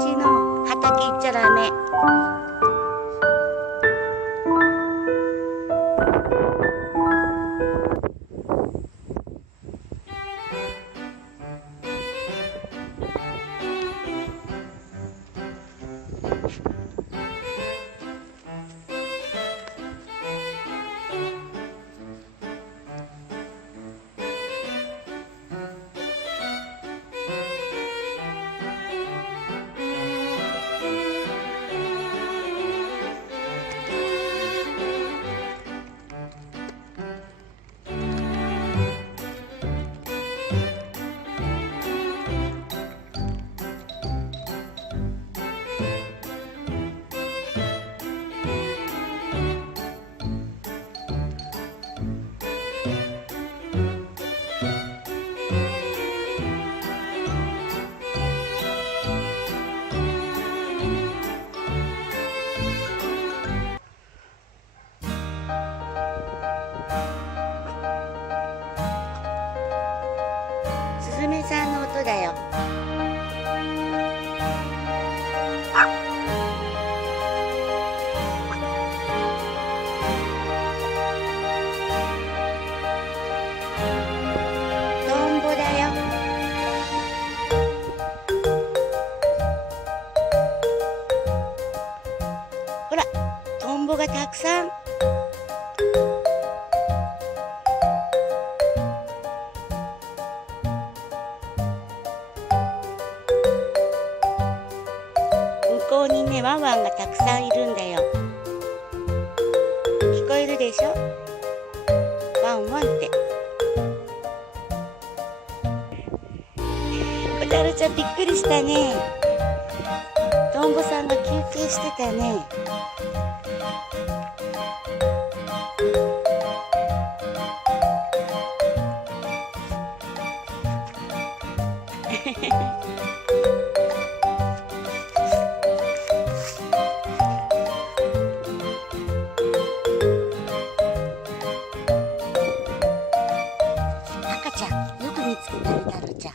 ちの畑行っちゃダメ。スズメさんの音だよ。トンボだよ。ほら、トンボがたくさん。向こうにね、ワンワンがたくさんいるんだよ。聞こえるでしょ？ワンワンって。小太郎ちゃんびっくりしたね。トンボさんが休憩してたね。赤ちゃん、よく見つけたね、太郎ちゃん。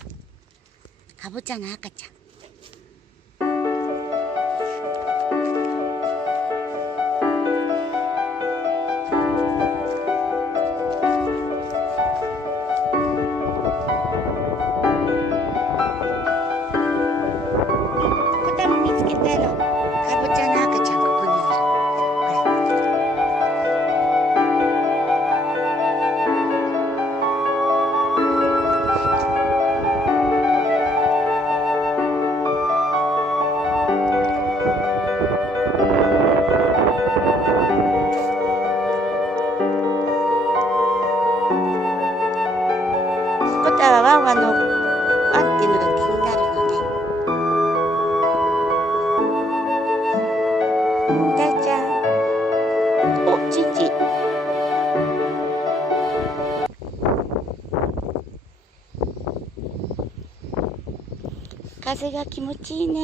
かぼちゃの赤ちゃん。こたも見つけたの。かぼちゃの赤ちゃん、ここにいる。ほら。コタはワンワンのワンっていうのが気になるのね。大ちゃん。お、チンチン。風が気持ちいいね。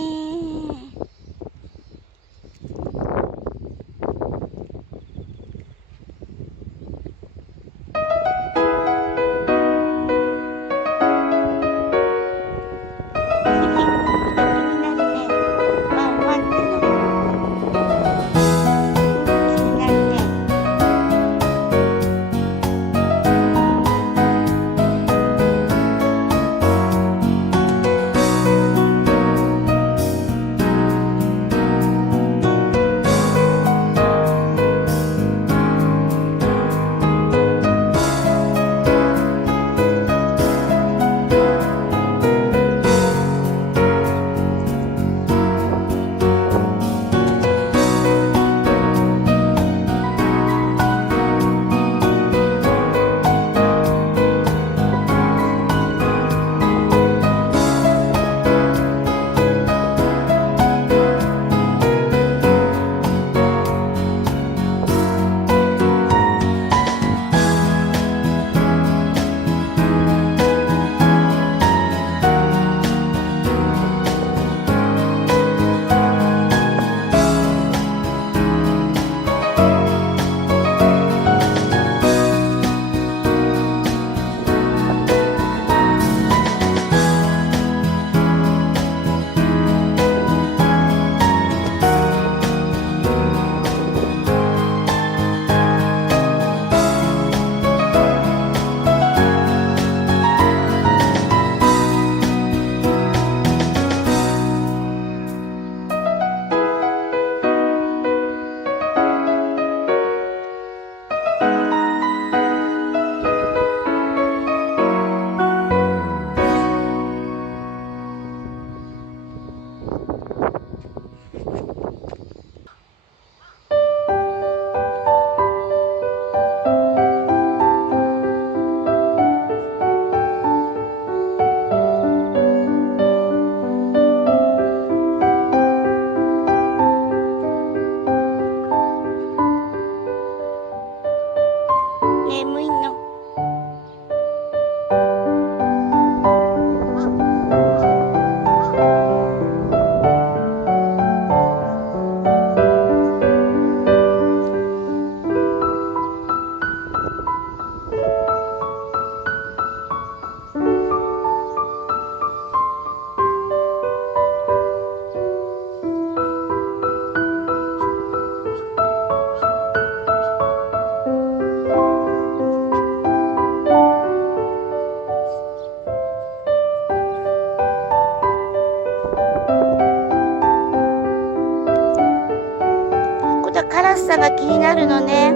ラスさんが気になるのね。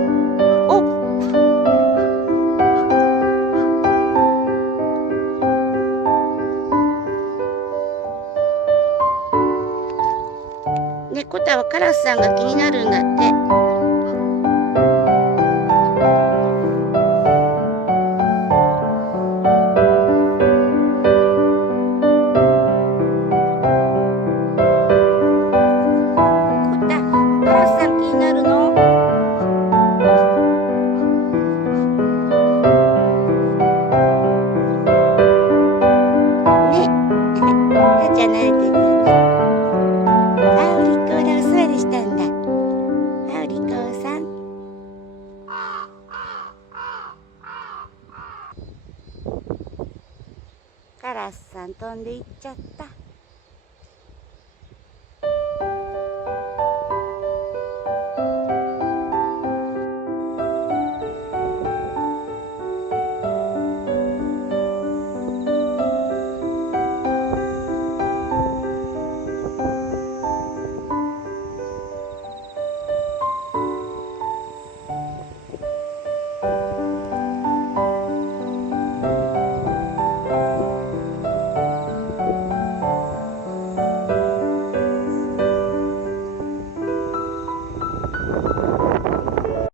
お、コタはカラスさんが気になるんだって。コタ、カラスさん気になるの？ね、たちゃん慣れてるよね。お利口でお座りしたんだ。お利口さん。カラスさん飛んでいっちゃった。